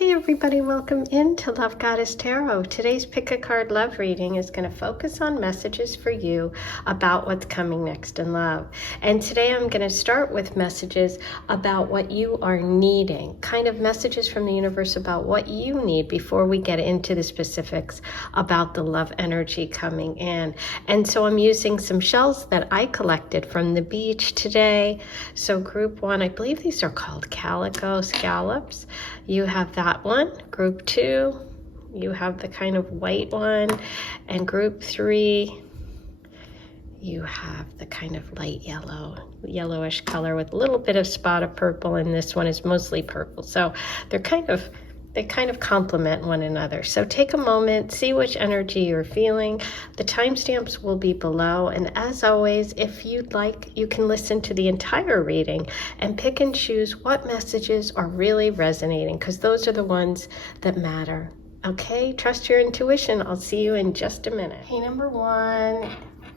Hey everybody, welcome into Love Goddess Tarot. Today's pick a card love reading is going to focus on messages for you about what's coming next in love. And today I'm going to start with messages about what you are needing, kind of messages from the universe about what you need before we get into the specifics about the love energy coming in. And so I'm using some shells that I collected from the beach today. So group one, I believe these are called calico scallops. You have that one. Group two, you have the kind of white one, and group three, you have the kind of light yellowish color with a little bit of spot of purple, and this one is mostly purple. So they kind of complement one another. So take a moment, see which energy you're feeling. The timestamps will be below, and as always, if you'd like, you can listen to the entire reading and pick and choose what messages are really resonating, because those are the ones that matter. Okay, trust your intuition. I'll see you in just a minute. Hey, number one,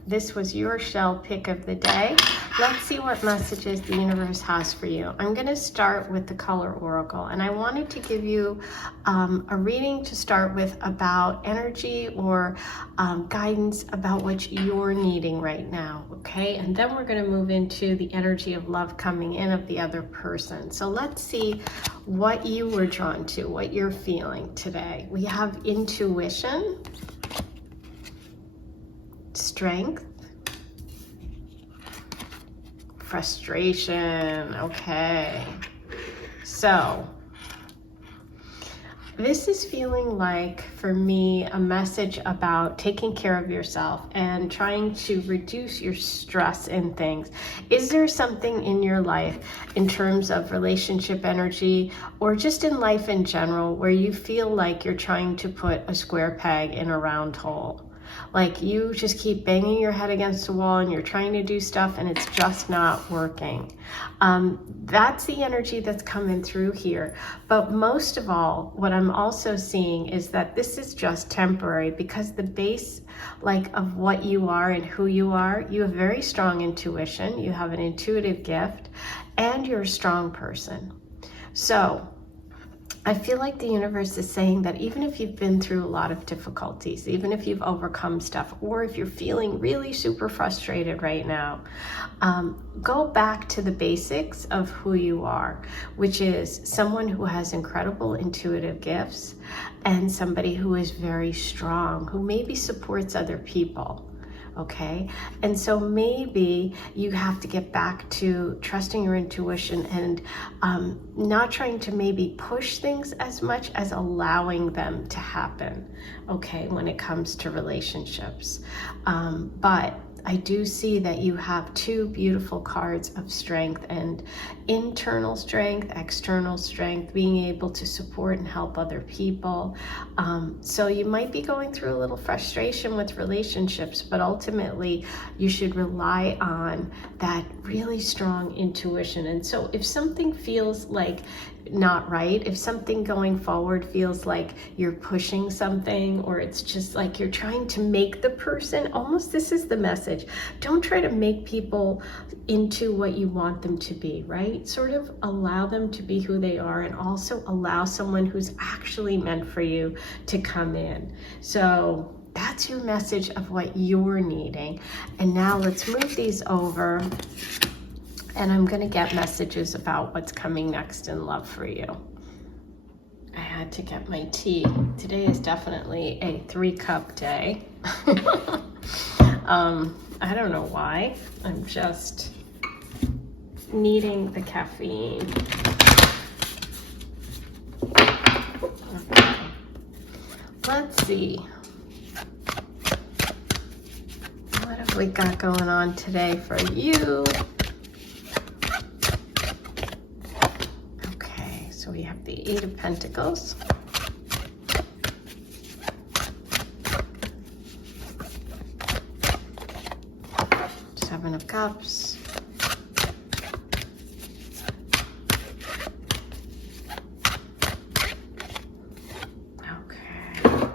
this was your shell pick of the day. Let's see what messages the universe has for you. I'm going to start with the color oracle, and I wanted to give you a reading to start with about energy or guidance about what you're needing right now, okay? And then we're going to move into the energy of love coming in of the other person. So let's see what you were drawn to, what you're feeling today. We have intuition, strength, frustration. Okay, so this is feeling like, for me, a message about taking care of yourself and trying to reduce your stress in things. Is there something in your life in terms of relationship energy or just in life in general where you feel like you're trying to put a square peg in a round hole? Like you just keep banging your head against the wall and you're trying to do stuff and it's just not working. That's the energy that's coming through here. But most of all, what I'm also seeing is that this is just temporary, because the base of what you are and who you are, you have very strong intuition, you have an intuitive gift, and you're a strong person. So I feel like the universe is saying that even if you've been through a lot of difficulties, even if you've overcome stuff, or if you're feeling really super frustrated right now, go back to the basics of who you are, which is someone who has incredible intuitive gifts and somebody who is very strong, who maybe supports other people. Okay, and so maybe you have to get back to trusting your intuition and not trying to maybe push things as much as allowing them to happen, okay, when it comes to relationships. But I do see that you have two beautiful cards of strength, and internal strength, external strength, being able to support and help other people. So you might be going through a little frustration with relationships, but ultimately you should rely on that really strong intuition. And so if something feels like not right, if something going forward feels like you're pushing something, or it's just like you're trying to make the person, almost this is the message, don't try to make people into what you want them to be, right? Sort of allow them to be who they are, and also allow someone who's actually meant for you to come in. So that's your message of what you're needing. And now let's move these over, and I'm going to get messages about what's coming next in love for you. I had to get my tea. Today is definitely a 3-cup day. I don't know why. I'm just needing the caffeine. Okay. Let's see. What have we got going on today for you? So we have the 8 of Pentacles, Seven of Cups, okay.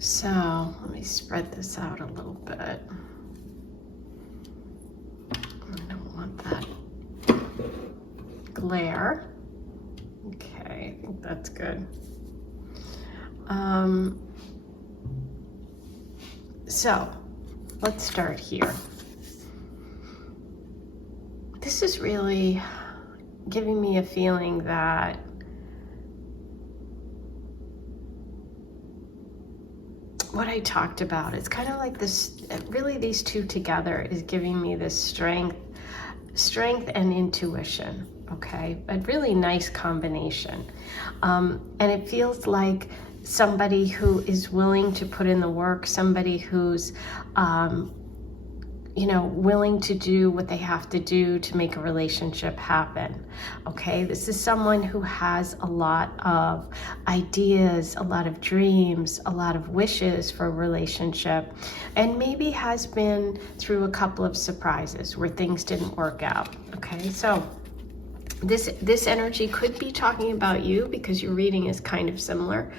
So let me spread this out a little bit. I don't want that glare. think that's good. So let's start here. This is really giving me a feeling that what I talked about, it's kind of like this, really these two together is giving me this strength and intuition, okay? A really nice combination. And it feels like somebody who is willing to put in the work, somebody who's, you know, willing to do what they have to do to make a relationship happen, okay? This is someone who has a lot of ideas, a lot of dreams, a lot of wishes for a relationship, and maybe has been through a couple of surprises where things didn't work out, okay? So this energy could be talking about you because your reading is kind of similar.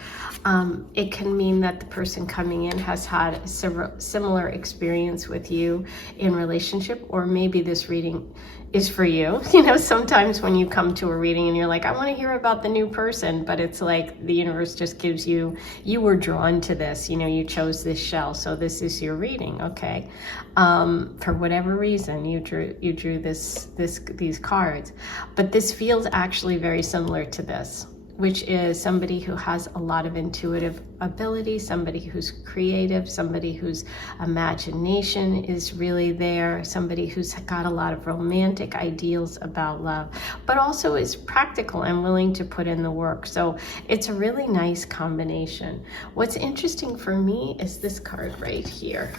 It can mean that the person coming in has had a similar experience with you in relationship, or maybe this reading is for you. You know, sometimes when you come to a reading and you're like, I want to hear about the new person, but it's like the universe just gives you, you were drawn to this, you know, you chose this shell, so this is your reading, okay? For whatever reason, you drew these cards, but this feels actually very similar to this, which is somebody who has a lot of intuitive ability, somebody who's creative, somebody whose imagination is really there, somebody who's got a lot of romantic ideals about love, but also is practical and willing to put in the work. So it's a really nice combination. What's interesting for me is this card right here.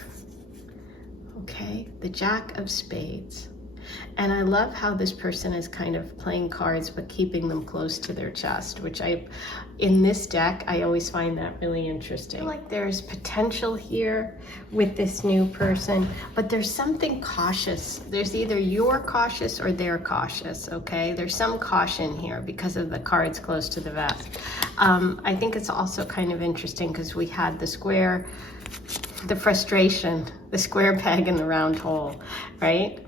Okay, the Jack of Spades. And I love how this person is kind of playing cards but keeping them close to their chest, which in this deck, I always find that really interesting. I feel like there's potential here with this new person, but there's something cautious. There's either you're cautious or they're cautious, okay? There's some caution here because of the cards close to the vest. I think it's also kind of interesting because we had the square, the frustration, the square peg in the round hole, right?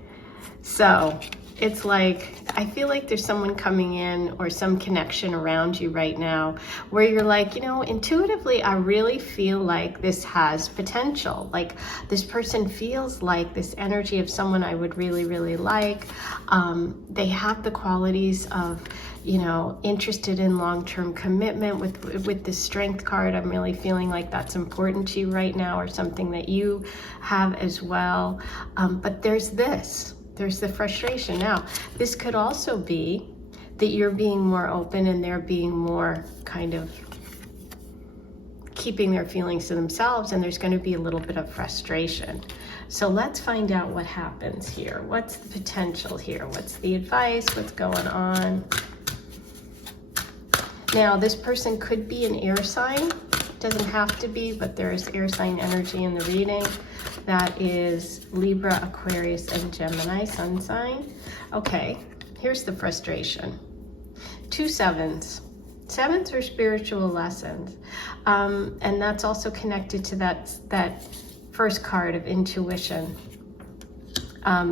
So it's like, I feel like there's someone coming in or some connection around you right now where you're like, you know, intuitively, I really feel like this has potential. Like this person feels like this energy of someone I would really, really like. They have the qualities of, you know, interested in long-term commitment. With the Strength card, I'm really feeling like that's important to you right now, or something that you have as well. But there's the frustration. Now, this could also be that you're being more open and they're being more kind of keeping their feelings to themselves, and there's going to be a little bit of frustration. So let's find out what happens here. What's the potential here? What's the advice? What's going on? Now, this person could be an air sign. Doesn't have to be, but there is air sign energy in the reading. That is Libra, Aquarius, and Gemini sun sign. Okay, here's the frustration. 2 sevens. Sevens are spiritual lessons. And that's also connected to that first card of intuition.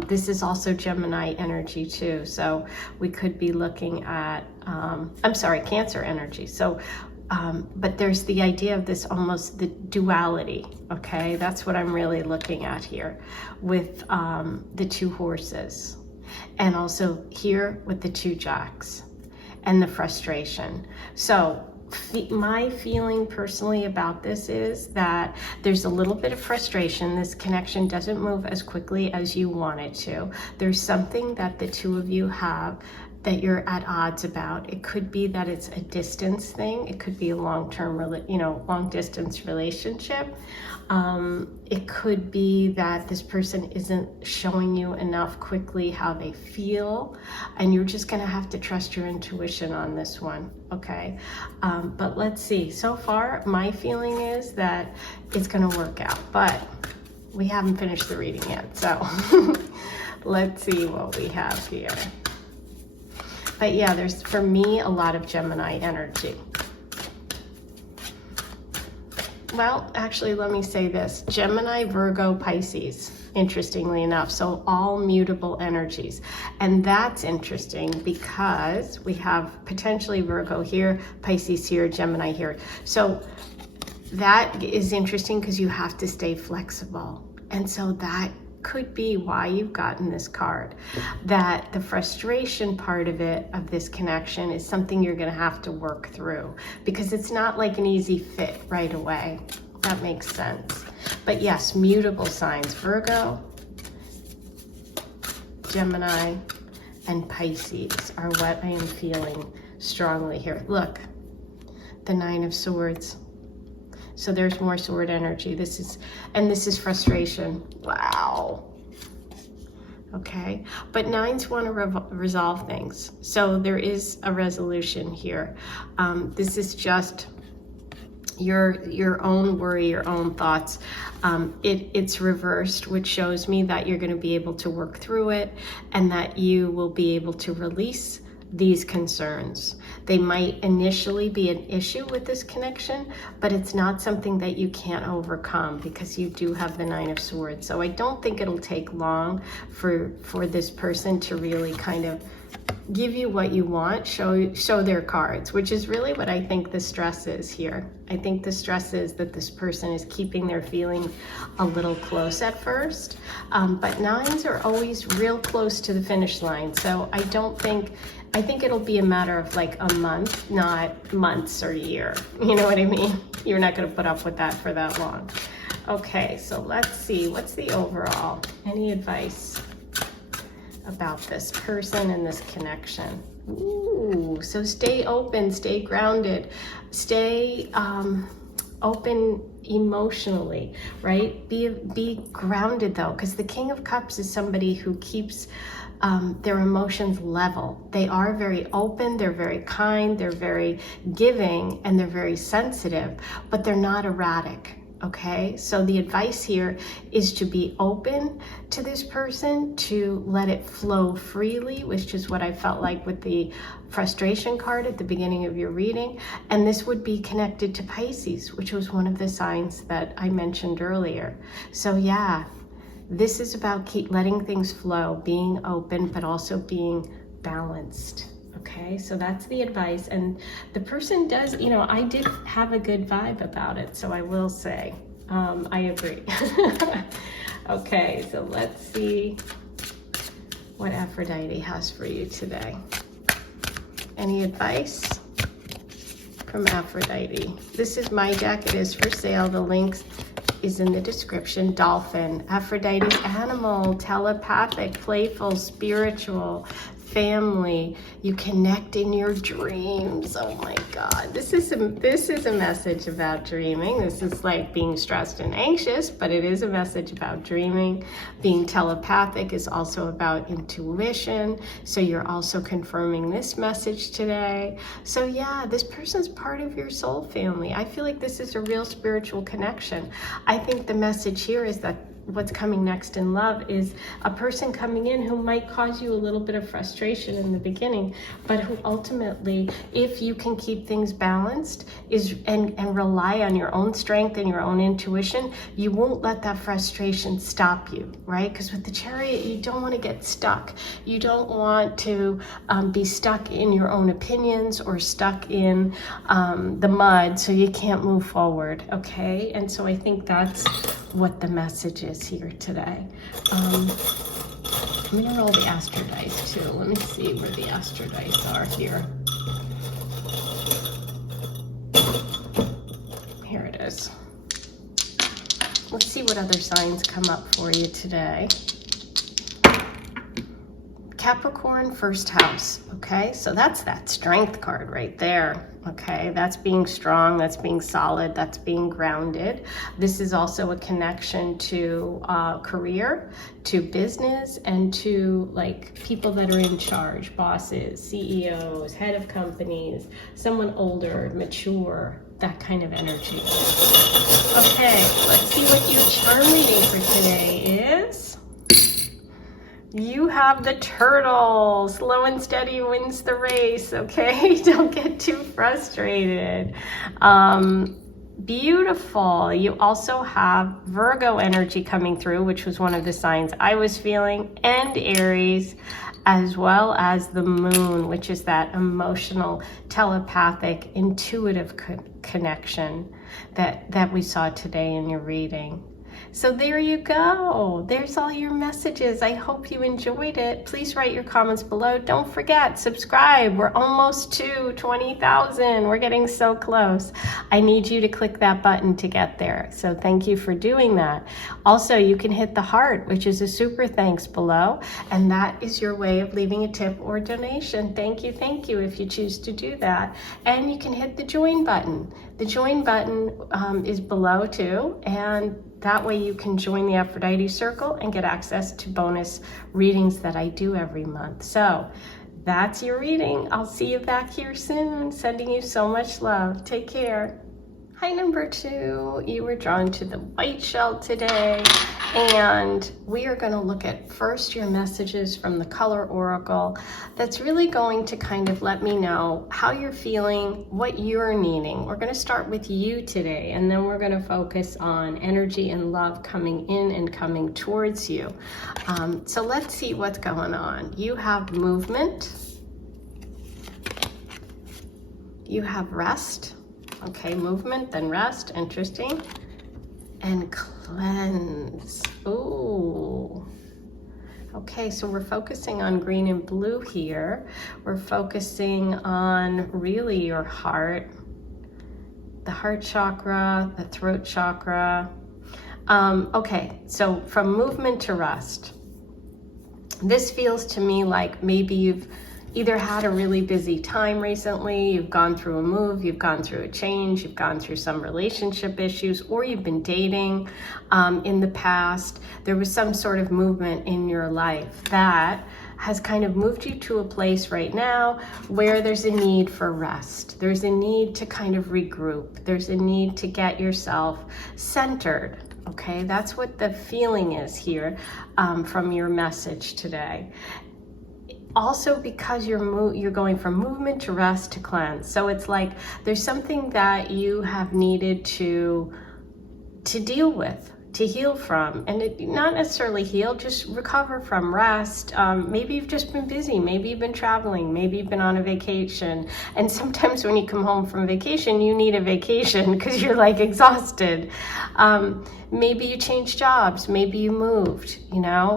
This is also Gemini energy too. So we could be looking at, Cancer energy. So but there's the idea of this almost the duality, okay? That's what I'm really looking at here with the 2 horses. And also here with the 2 jacks and the frustration. So my feeling personally about this is that there's a little bit of frustration. This connection doesn't move as quickly as you want it to. There's something that the 2 of you have that you're at odds about. It could be that it's a distance thing. It could be a long-term, long distance relationship. It could be that this person isn't showing you enough quickly how they feel, and you're just gonna have to trust your intuition on this one, okay? But let's see. So far, my feeling is that it's gonna work out, but we haven't finished the reading yet, so let's see what we have here. But yeah, there's, for me, a lot of Gemini energy. Well, actually, let me say this. Gemini, Virgo, Pisces. interestingly enough. So all mutable energies. And that's interesting because we have potentially Virgo here, Pisces here, Gemini here. So that is interesting because you have to stay flexible. And so that could be why you've gotten this card, that the frustration part of it, of this connection, is something you're going to have to work through, because it's not like an easy fit right away. That makes sense. But yes, mutable signs, Virgo, Gemini, and Pisces are what I am feeling strongly here. Look, the Nine of Swords. So there's more sword energy. This is frustration. Wow. Okay. But nines want to resolve things. So there is a resolution here. This is just your own worry, your own thoughts. It's reversed, which shows me that you're going to be able to work through it and that you will be able to release these concerns. They might initially be an issue with this connection, but it's not something that you can't overcome because you do have the Nine of Swords. So I don't think it'll take long for this person to really kind of give you what you want, show their cards, which is really what I think the stress is here. I think the stress is that this person is keeping their feelings a little close at first, but nines are always real close to the finish line. So I think it'll be a matter of like a month, not months or a year. You know what I mean? You're not going to put up with that for that long. Okay, so let's see. What's the overall? Any advice about this person and this connection? Ooh, so stay open, stay grounded, stay open emotionally, right? Be grounded though, because the King of Cups is somebody who keeps their emotions level. They are very open, they're very kind, they're very giving, and they're very sensitive, but they're not erratic. Okay, so the advice here is to be open to this person, to let it flow freely, which is what I felt like with the frustration card at the beginning of your reading. And this would be connected to Pisces, which was one of the signs that I mentioned earlier. So yeah, this is about keep letting things flow, being open, but also being balanced. Okay, so that's the advice. And the person does, you know, I did have a good vibe about it. So I will say, I agree. Okay, so let's see what Aphrodite has for you today. Any advice from Aphrodite? This is my deck. It is for sale. The link is in the description. Dolphin, Aphrodite's animal, telepathic, playful, spiritual, family. You connect in your dreams. Oh my God, this is a message about dreaming. This is like being stressed and anxious, but it is a message about dreaming. Being telepathic is also about intuition. So you're also confirming this message today. So yeah, this person's part of your soul family. I feel like this is a real spiritual connection. I think the message here is that what's coming next in love is a person coming in who might cause you a little bit of frustration in the beginning, but who ultimately, if you can keep things balanced and rely on your own strength and your own intuition, you won't let that frustration stop you, right? Because with the Chariot, you don't want to get stuck. You don't want to be stuck in your own opinions or stuck in the mud so you can't move forward, okay? And so I think that's what the message is here today. I'm gonna roll the Astro dice too. Let me see where the Astro dice are here. Here it is. Let's see what other signs come up for you today. Capricorn, first house, okay? So that's that strength card right there, okay? That's being strong, that's being solid, that's being grounded. This is also a connection to career, to business, and to like people that are in charge, bosses, CEOs, head of companies, someone older, mature, that kind of energy. Okay, let's see what your charm reading for today is. You have the turtle. Slow and steady wins the race, okay? Don't get too frustrated. Beautiful. You also have Virgo energy coming through, which was one of the signs I was feeling, and Aries, as well as the moon, which is that emotional, telepathic, intuitive connection that we saw today in your reading. So there you go. There's all your messages. I hope you enjoyed it. Please write your comments below. Don't forget, subscribe. We're almost to 20,000. We're getting so close. I need you to click that button to get there. So thank you for doing that. Also, you can hit the heart, which is a super thanks below. And that is your way of leaving a tip or donation. Thank you if you choose to do that. And you can hit the join button. The join button is below too. And that way you can join the Aphrodite Circle and get access to bonus readings that I do every month. So that's your reading. I'll see you back here soon. Sending you so much love. Take care. Hi, number 2. You were drawn to the white shell today. And we are going to look at first your messages from the color oracle. That's really going to kind of let me know how you're feeling, what you're needing. We're going to start with you today, and then we're going to focus on energy and love coming in and coming towards you. So let's see what's going on. You have movement. You have rest. Okay, movement, then rest. Interesting. And cleanse. Ooh. Okay, so we're focusing on green and blue here. We're focusing on really your heart, the heart chakra, the throat chakra. Okay, so from movement to rest. This feels to me like maybe you've either had a really busy time recently, you've gone through a move, you've gone through a change, you've gone through some relationship issues, or you've been dating in the past. There was some sort of movement in your life that has kind of moved you to a place right now where there's a need for rest. There's a need to kind of regroup. There's a need to get yourself centered. Okay, that's what the feeling is here from your message today. Also, because you're going from movement to rest to cleanse. So it's like there's something that you have needed to deal with, to heal from, and not necessarily heal, just recover from, rest. Maybe you've just been busy, maybe you've been traveling, maybe you've been on a vacation, and sometimes when you come home from vacation, you need a vacation because you're like exhausted. Maybe you changed jobs, maybe you moved,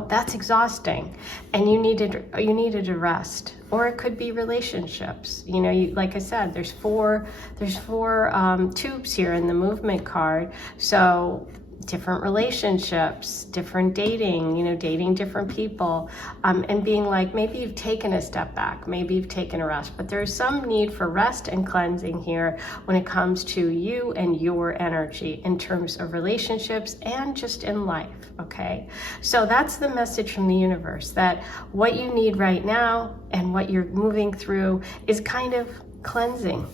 that's exhausting, and you needed a rest. Or it could be relationships. Like I said, there's four tubes here in the movement card. So different relationships, different dating, dating different people, and being like, maybe you've taken a step back, maybe you've taken a rest, but there's some need for rest and cleansing here when it comes to you and your energy in terms of relationships and just in life, okay? So that's the message from the universe, that what you need right now and what you're moving through is kind of cleansing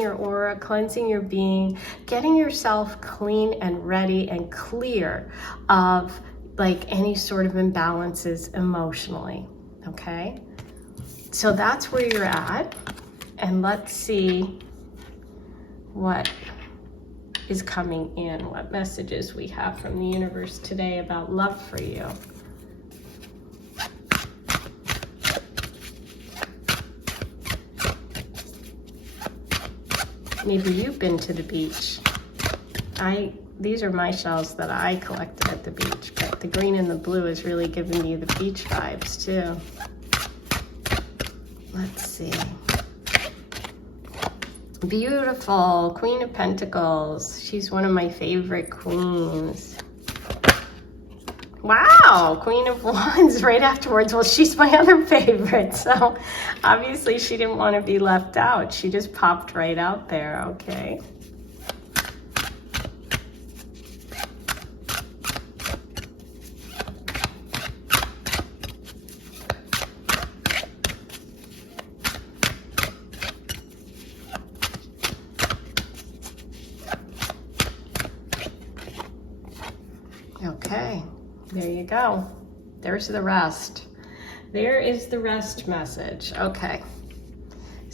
your aura, cleansing your being, getting yourself clean and ready and clear of like any sort of imbalances emotionally, okay? So that's where you're at, and let's see what is coming in, what messages we have from the universe today about love for you. Maybe you've been to the beach. These are my shells that I collected at the beach, but the green and the blue is really giving me the beach vibes too. Let's see. Beautiful, Queen of Pentacles. She's one of my favorite queens. Wow, Queen of Wands right afterwards. Well, she's my other favorite, so obviously she didn't want to be left out. She just popped right out there, okay. Okay. There you go. There's the rest. There is the rest message. Okay.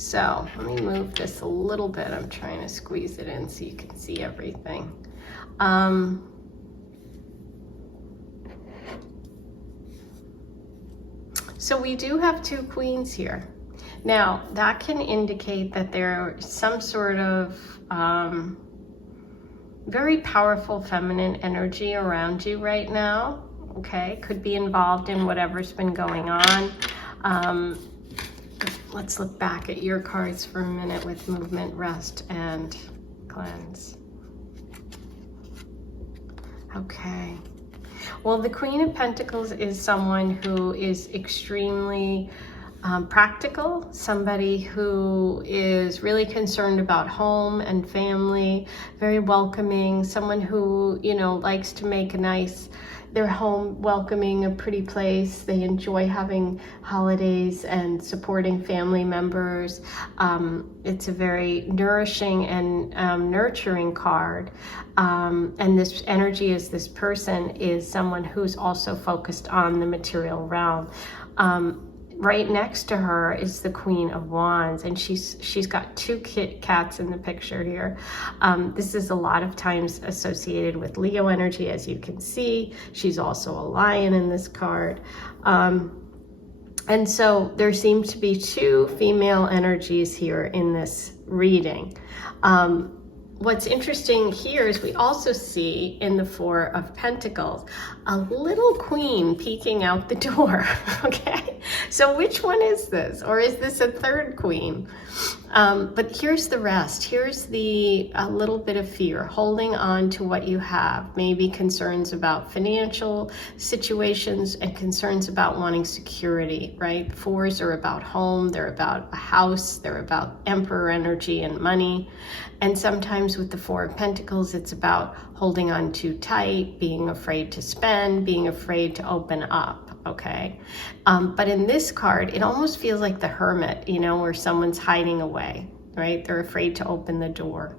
So let me move this a little bit. I'm trying to squeeze it in so you can see everything. So we do have 2 queens here. Now that can indicate that there's some sort of very powerful feminine energy around you right now. Okay, could be involved in whatever's been going on. Let's look back at your cards for a minute with movement, rest, and cleanse. Okay. Well, the Queen of Pentacles is someone who is extremely practical, somebody who is really concerned about home and family, very welcoming, someone who, you know, likes to make their home welcoming, a pretty place. They enjoy having holidays and supporting family members. It's a very nourishing and nurturing card. And this energy is this person is someone who's also focused on the material realm. Right next to her is the Queen of Wands, and she's got 2 cats in the picture here. This is a lot of times associated with Leo energy, as you can see. She's also a lion in this card. And so there seems to be 2 female energies here in this reading. What's interesting here is we also see in the 4 of Pentacles a little queen peeking out the door. Okay, so which one is this? Or is this a 3rd queen? But here's the rest. Here's a little bit of fear, holding on to what you have, maybe concerns about financial situations and concerns about wanting security, right? 4s are about home, they're about a house, they're about Emperor energy and money. And sometimes with the 4 of Pentacles, it's about holding on too tight, being afraid to spend, being afraid to open up, okay? But in this card, it almost feels like the Hermit, you know, where someone's hiding away, right? They're afraid to open the door.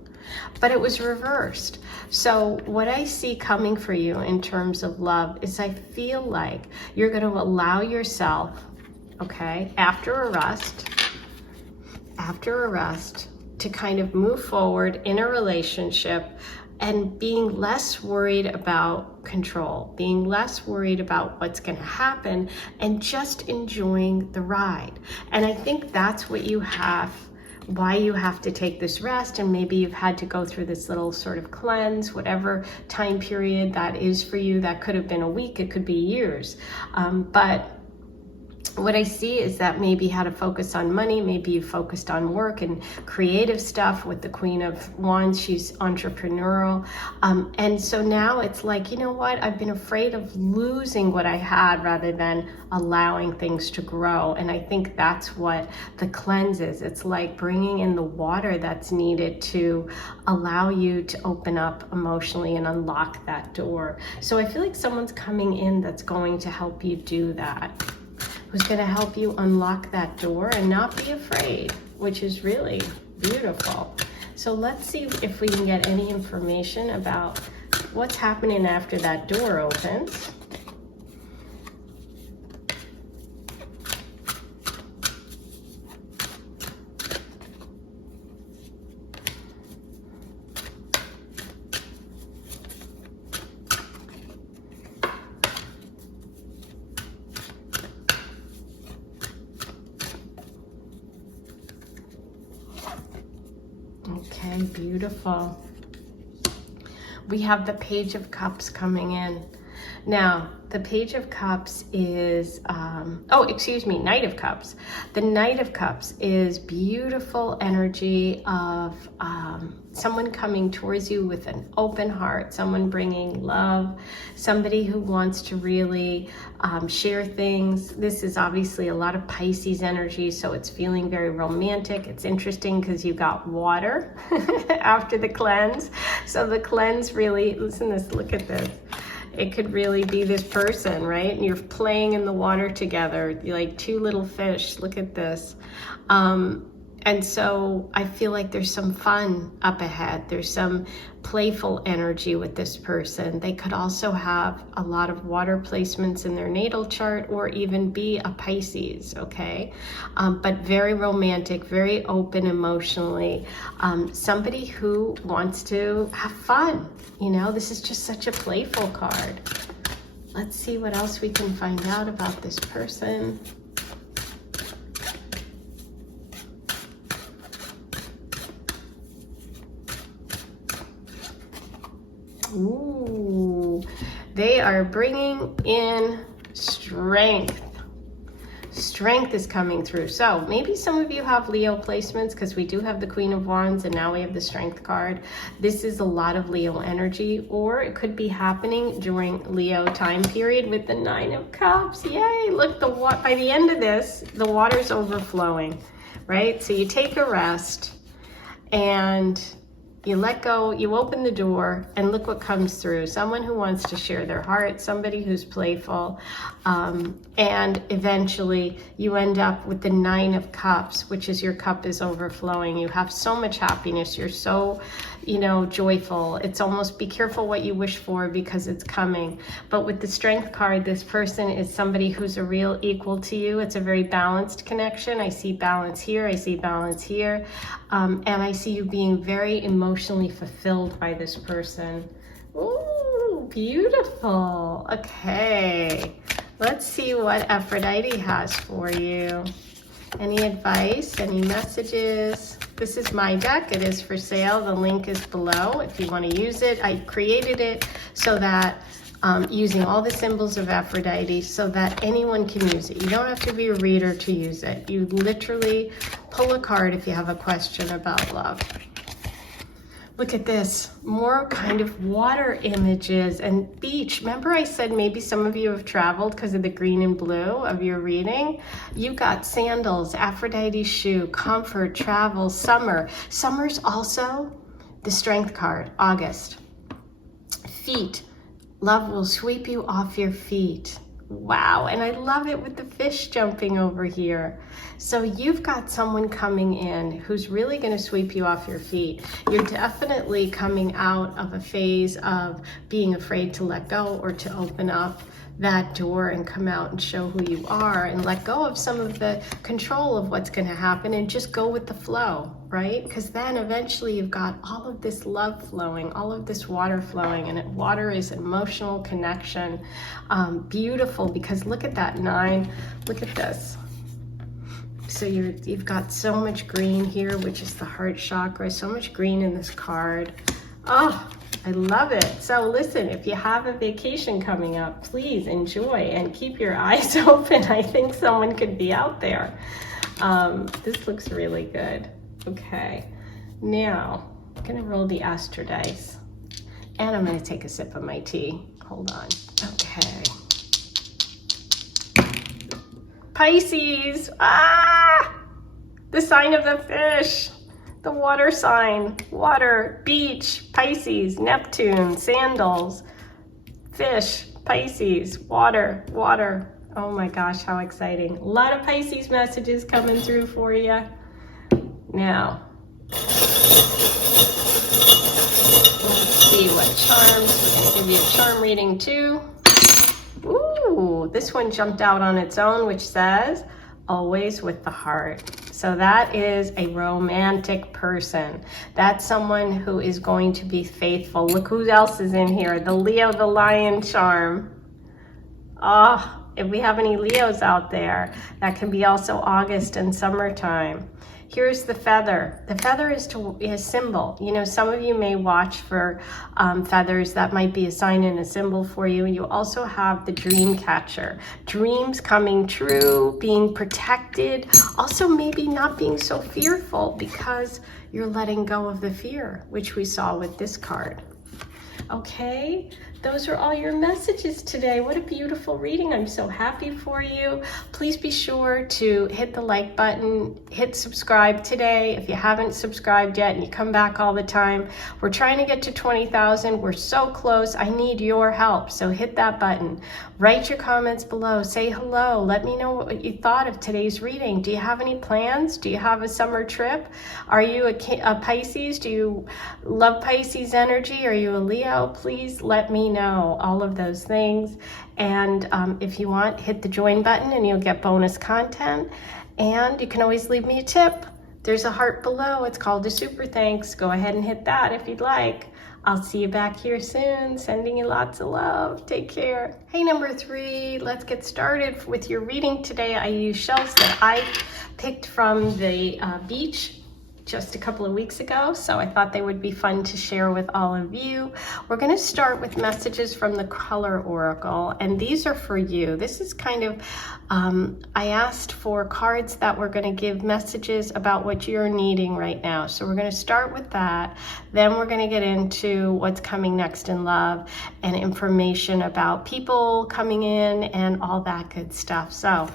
But it was reversed. So what I see coming for you in terms of love is I feel like you're going to allow yourself, okay, after a rest, to kind of move forward in a relationship and being less worried about control, being less worried about what's going to happen, and just enjoying the ride. And I think that's what you have, why you have to take this rest, and maybe you've had to go through this little sort of cleanse, whatever time period that is for you. That could have been a week, it could be years. But what I see is that maybe you had to focus on money, maybe you focused on work and creative stuff. With the Queen of Wands, she's entrepreneurial. And so now it's like, you know what, I've been afraid of losing what I had rather than allowing things to grow. And I think that's what the cleanse is. It's like bringing in the water that's needed to allow you to open up emotionally and unlock that door. So I feel like someone's coming in that's going to help you do that, who's going to help you unlock that door and not be afraid, which is really beautiful. So let's see if we can get any information about what's happening after that door opens. Okay, beautiful. We have the Page of Cups coming in. Now, the Page of Cups is, Knight of Cups. The Knight of Cups is beautiful energy of someone coming towards you with an open heart, someone bringing love, somebody who wants to really share things. This is obviously a lot of Pisces energy, so it's feeling very romantic. It's interesting because you got water after the cleanse. So the cleanse really, listen to this, look at this. It could really be this person, right? And you're playing in the water together. You're like 2 little fish. Look at this. And so I feel like there's some fun up ahead. There's some playful energy with this person. They could also have a lot of water placements in their natal chart, or even be a Pisces, okay? But very romantic, very open emotionally. Somebody who wants to have fun. You know, this is just such a playful card. Let's see what else we can find out about this person. Ooh, they are bringing in strength. Strength is coming through. So maybe some of you have Leo placements, because we do have the Queen of Wands and now we have the Strength card. This is a lot of Leo energy, or it could be happening during Leo time period with the Nine of Cups. Yay, look, by the end of this, the water's overflowing, right? So you take a rest and you let go, you open the door, and look what comes through. Someone who wants to share their heart, somebody who's playful, and eventually you end up with the Nine of Cups, which is your cup is overflowing. You have so much happiness. You're so, you know, joyful. It's almost be careful what you wish for, because it's coming. But with the Strength card, this person is somebody who's a real equal to you. It's a very balanced connection. I see balance here. I see balance here. And I see you being very emotionally fulfilled by this person. Ooh, beautiful. Okay, let's see what Aphrodite has for you. Any advice, any messages? This is my deck. It is for sale. The link is below if you want to use it. I created it so that using all the symbols of Aphrodite, so that anyone can use it. You don't have to be a reader to use it. You literally pull a card if you have a question about love. Look at this, more kind of water images and beach. Remember I said maybe some of you have traveled because of the green and blue of your reading? You got sandals, Aphrodite's shoe, comfort, travel, summer. Summer's also the Strength card, August. Feet. Love will sweep you off your feet. Wow, and I love it with the fish jumping over here. So you've got someone coming in who's really going to sweep you off your feet. You're definitely coming out of a phase of being afraid to let go, or to open up that door and come out and show who you are, and let go of some of the control of what's going to happen, and just go with the flow, right? Because then eventually you've got all of this love flowing, all of this water flowing, and water is emotional connection. Beautiful, because look at that 9. Look at this. So you've got so much green here, which is the heart chakra, so much green in this card. Oh, I love it. So listen, if you have a vacation coming up, please enjoy and keep your eyes open. I think someone could be out there. This looks really good. Okay, now I'm gonna roll the Astro dice, and I'm gonna take a sip of my tea. Hold on. Okay. Pisces, the sign of the fish. The water sign, water, beach, Pisces, Neptune, sandals, fish, Pisces, water, water. Oh my gosh, how exciting. A lot of Pisces messages coming through for you. Now, let's see what charms. We're going to give you a charm reading too. Ooh, this one jumped out on its own, which says, always with the heart. So that is a romantic person. That's someone who is going to be faithful. Look who else is in here. The Leo, the lion charm. Oh, if we have any Leos out there, that can be also August and summertime. Here's the feather. The feather is a symbol. You know, some of you may watch for feathers. That might be a sign and a symbol for you. You also have the dream catcher. Dreams coming true, being protected. Also maybe not being so fearful, because you're letting go of the fear, which we saw with this card. Okay, those are all your messages today. What a beautiful reading. I'm so happy for you. Please be sure to hit the like button, hit subscribe today if you haven't subscribed yet and you come back all the time. We're trying to get to 20,000. We're so close. I need your help. So hit that button. Write your comments below. Say hello. Let me know what you thought of today's reading. Do you have any plans? Do you have a summer trip? Are you a Pisces? Do you love Pisces energy? Are you a Leo? Please let me know all of those things. And if you want, hit the join button and you'll get bonus content. And you can always leave me a tip. There's a heart below. It's called a super thanks. Go ahead and hit that if you'd like. I'll see you back here soon. Sending you lots of love. Take care. Hey, number 3, let's get started with your reading today. I use shells that I picked from the beach just a couple of weeks ago, so I thought they would be fun to share with all of you. We're going to start with messages from the Color Oracle, and these are for you. This is kind of, I asked for cards that were going to give messages about what you're needing right now. So we're going to start with that. Then we're going to get into what's coming next in love and information about people coming in and all that good stuff. So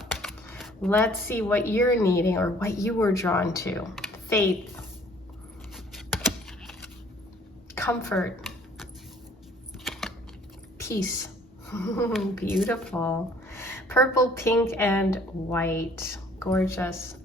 let's see what you're needing or what you were drawn to. Faith, comfort, peace, beautiful, purple, pink, and white, gorgeous.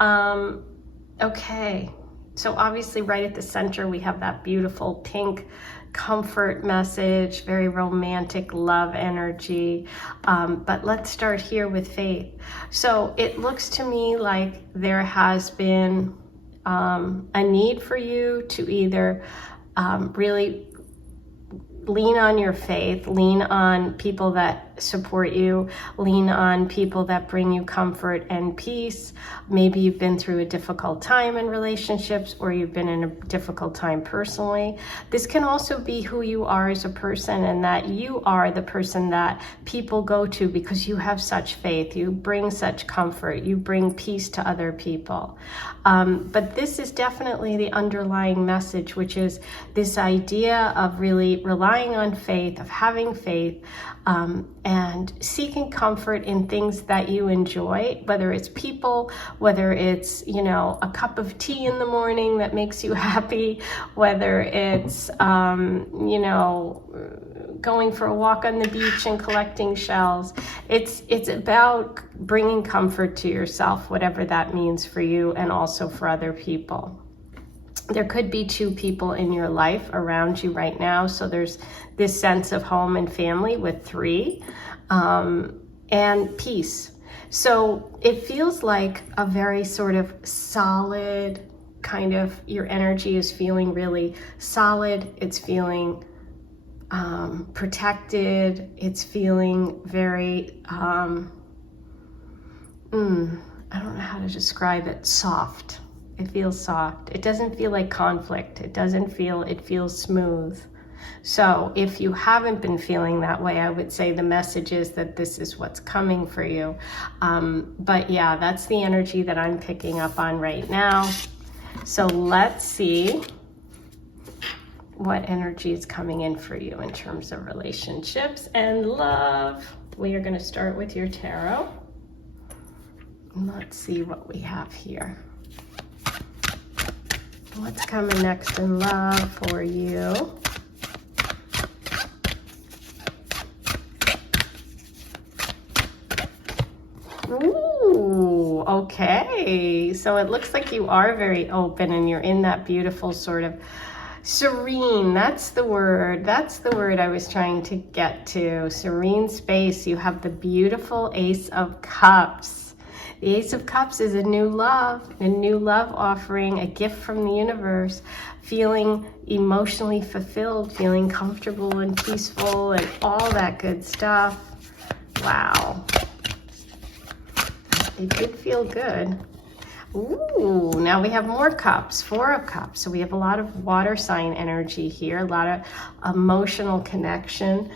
Okay, so obviously right at the center we have that beautiful pink comfort message, very romantic love energy. But let's start here with faith. So it looks to me like there has been a need for you to either really lean on your faith, lean on people that support you, lean on people that bring you comfort and peace. Maybe you've been through a difficult time in relationships, or you've been in a difficult time personally. This can also be who you are as a person, and that you are the person that people go to because you have such faith, you bring such comfort, you bring peace to other people. But this is definitely the underlying message, which is this idea of really relying on faith, of having faith, and seeking comfort in things that you enjoy, whether it's people, whether it's, you know, a cup of tea in the morning that makes you happy, whether it's, you know, going for a walk on the beach and collecting shells. It's about bringing comfort to yourself, whatever that means for you and also for other people. There could be 2 people in your life around you right now. So there's this sense of home and family with 3, and peace. So it feels like a very sort of solid kind of, your energy is feeling really solid. It's feeling protected. It's feeling very, I don't know how to describe it, soft. It feels soft. It doesn't feel like conflict. It feels smooth. So if you haven't been feeling that way, I would say the message is that this is what's coming for you. But yeah, that's the energy that I'm picking up on right now. So let's see what energy is coming in for you in terms of relationships and love. We are going to start with your tarot. Let's see what we have here. What's coming next in love for you? Ooh, okay. So it looks like you are very open and you're in that beautiful sort of serene. That's the word. That's the word I was trying to get to. Serene space. You have the beautiful Ace of Cups. The Ace of Cups is a new love offering, a gift from the universe, feeling emotionally fulfilled, feeling comfortable and peaceful and all that good stuff. Wow. It did feel good. Ooh, now we have more cups, 4 of Cups. So we have a lot of water sign energy here, a lot of emotional connection.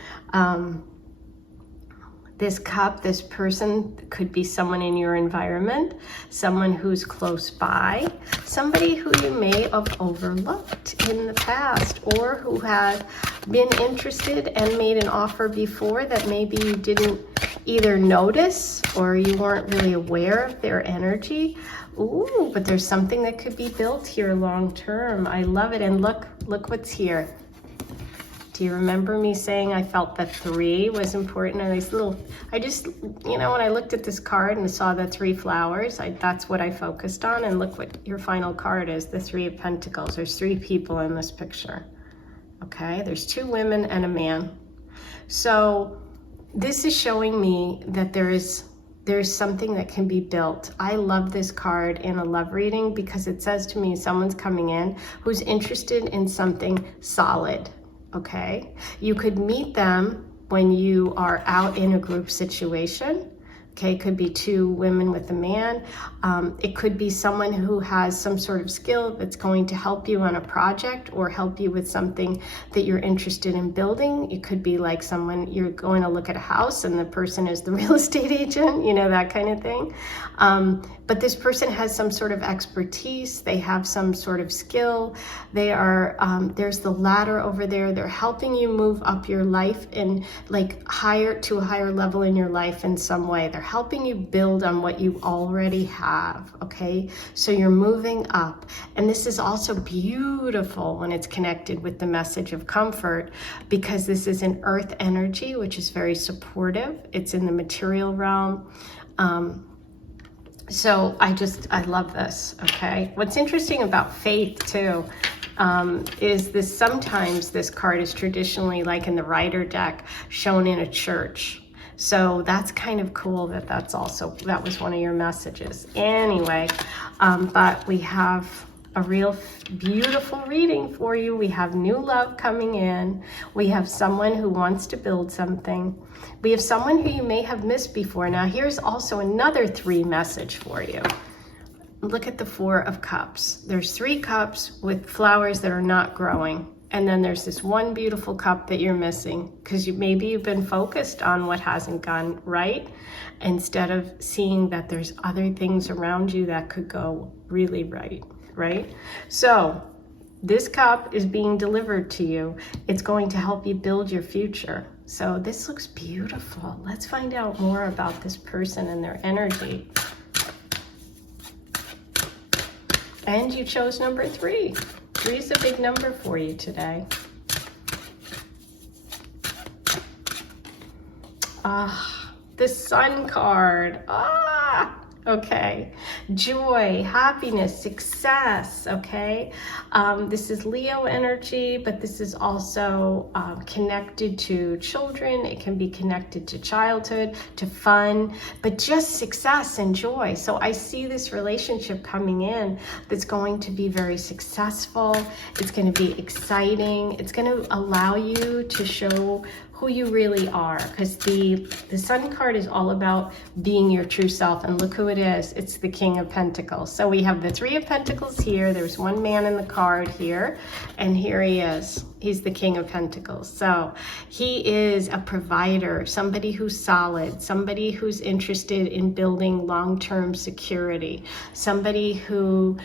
This cup, this person could be someone in your environment, someone who's close by, somebody who you may have overlooked in the past, or who had been interested and made an offer before that maybe you didn't either notice or you weren't really aware of their energy. Ooh, but there's something that could be built here long term. I love it. And look what's here. Do you remember me saying I felt that 3 was important? And these little, I just, you know, when I looked at this card and saw the 3 flowers, that's what I focused on. And look what your final card is, the 3 of Pentacles. There's 3 people in this picture. Okay, there's 2 women and a man. So this is showing me that there's something that can be built. I love this card in a love reading because it says to me someone's coming in who's interested in something solid. Okay, you could meet them when you are out in a group situation. Okay, it could be 2 women with a man. It could be someone who has some sort of skill that's going to help you on a project or help you with something that you're interested in building. It could be like someone, you're going to look at a house and the person is the real estate agent, you know, that kind of thing. But this person has some sort of expertise. They have some sort of skill. They are, there's the ladder over there. They're helping you move up your life and like to a higher level in your life in some way. They're helping you build on what you already have, okay? So you're moving up. And this is also beautiful when it's connected with the message of comfort, because this is an earth energy, which is very supportive. It's in the material realm. So I love this, okay? What's interesting about faith too, is this, sometimes this card is traditionally, like in the Rider deck, shown in a church. So that's kind of cool that that was one of your messages. Anyway, but we have a real beautiful reading for you. We have new love coming in. We have someone who wants to build something. We have someone who you may have missed before. Now here's also another 3 message for you. Look at the 4 of Cups. There's 3 cups with flowers that are not growing. And then there's this one beautiful cup that you're missing because maybe you've been focused on what hasn't gone right instead of seeing that there's other things around you that could go really right, right? So this cup is being delivered to you. It's going to help you build your future. So this looks beautiful. Let's find out more about this person and their energy. And you chose number 3. 3 is a big number for you today. The Sun card. Okay. Joy, happiness, success, okay? This is Leo energy, but this is also connected to children. It can be connected to childhood, to fun, but just success and joy. So I see this relationship coming in that's going to be very successful. It's going to be exciting. It's going to allow you to show who you really are, because the Sun card is all about being your true self, and look who it is. It's the King of Pentacles. So we have the 3 of Pentacles here. There's one man in the card here, and here he is. He's the King of Pentacles. So he is a provider, somebody who's solid, somebody who's interested in building long-term security, somebody who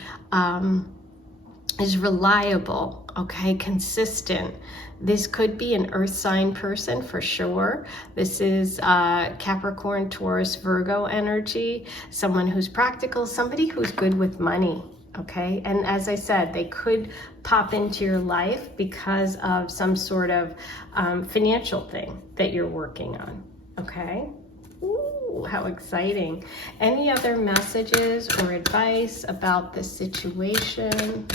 is reliable, okay, consistent. This could be an earth sign person for sure. This is Capricorn, Taurus, Virgo energy, someone who's practical, somebody who's good with money, okay? And as I said, they could pop into your life because of some sort of financial thing that you're working on, okay? Ooh, how exciting. Any other messages or advice about this situation?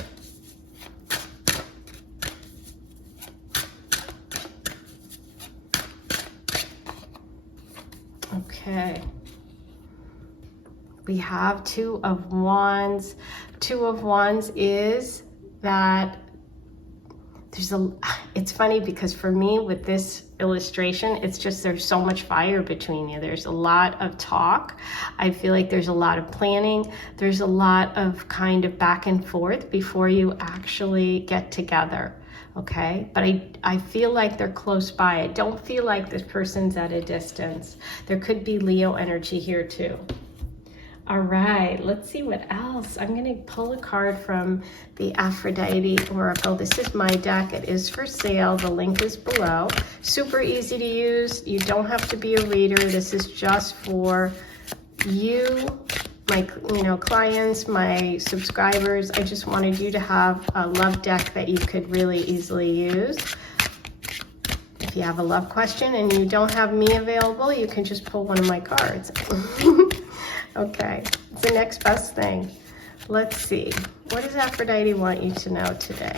Okay, we have 2 of Wands. 2 of Wands is that it's funny because for me with this illustration, it's just there's so much fire between you. There's a lot of talk. I feel like there's a lot of planning. There's a lot of kind of back and forth before you actually get together. okay? But I feel like they're close by. I don't feel like this person's at a distance. There could be Leo energy here too. All right, let's see what else. I'm going to pull a card from the Aphrodite Oracle. This is my deck. It is for sale. The link is below. Super easy to use. You don't have to be a reader. This is just for you, my clients, my subscribers. I just wanted you to have a love deck that you could really easily use. If you have a love question and you don't have me available, you can just pull one of my cards. Okay, it's the next best thing. Let's see. What does Aphrodite want you to know today?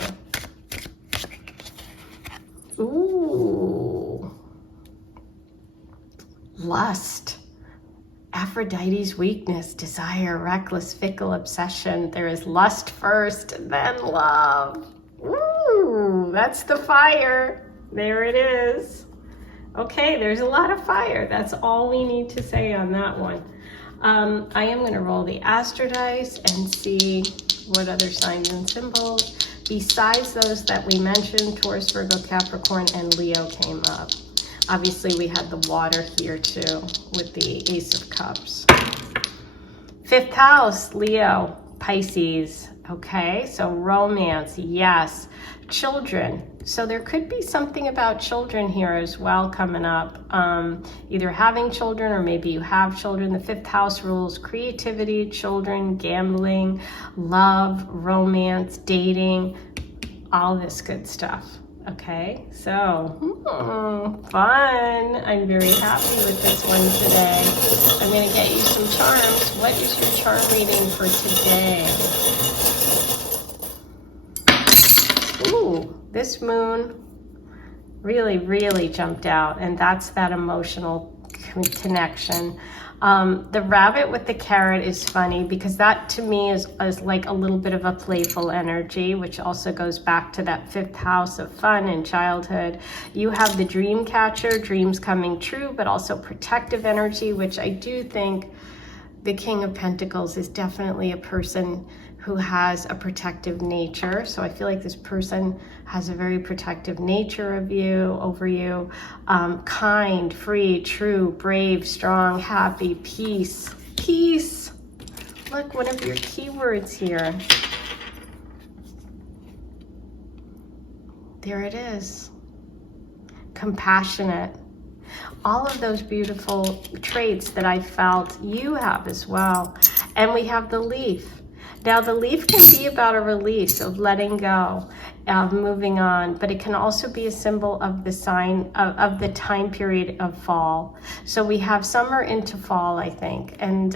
Ooh. Lust. Aphrodite's weakness, desire, reckless, fickle obsession. There is lust first, then love. Ooh, that's the fire. There it is. Okay, there's a lot of fire. That's all we need to say on that one. I am going to roll the Astro dice and see what other signs and symbols, besides those that we mentioned, Taurus, Virgo, Capricorn, and Leo came up. Obviously, we had the water here too with the Ace of Cups. 5th house, Leo, Pisces. Okay, so romance, yes. Children. So there could be something about children here as well coming up. Either having children or maybe you have children. The 5th house rules creativity, children, gambling, love, romance, dating, all this good stuff. Okay, so fun. I'm very happy with this one today. I'm going to get you some charms. What is your charm reading for today? Ooh, this moon really, really jumped out, and that's that emotional connection. The rabbit with the carrot is funny because that to me is like a little bit of a playful energy, which also goes back to that 5th house of fun and childhood. You have the dream catcher, dreams coming true, but also protective energy, which I do think the King of Pentacles is definitely a person who has a protective nature. So I feel like this person has a very protective nature of you, over you. Kind, free, true, brave, strong, happy, peace. Peace. Look, one of your keywords here. There it is. Compassionate. All of those beautiful traits that I felt you have as well. And we have the leaf. Now, the leaf can be about a release of letting go, of moving on, but it can also be a symbol of the sign of the time period of fall. So we have summer into fall, I think, and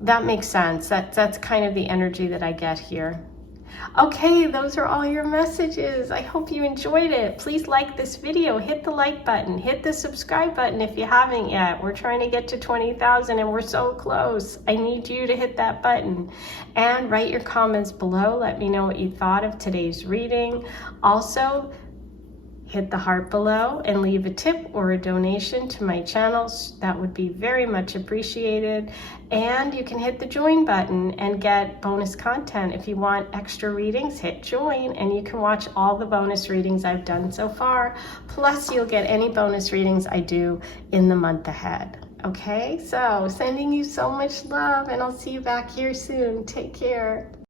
that makes sense. That's kind of the energy that I get here. Okay, those are all your messages. I hope you enjoyed it. Please like this video. Hit the like button. Hit the subscribe button if you haven't yet. We're trying to get to 20,000 and we're so close. I need you to hit that button. And write your comments below. Let me know what you thought of today's reading. Also, hit the heart below and leave a tip or a donation to my channels. That would be very much appreciated. And you can hit the join button and get bonus content. If you want extra readings, hit join and you can watch all the bonus readings I've done so far. Plus you'll get any bonus readings I do in the month ahead. Okay, so sending you so much love and I'll see you back here soon. Take care.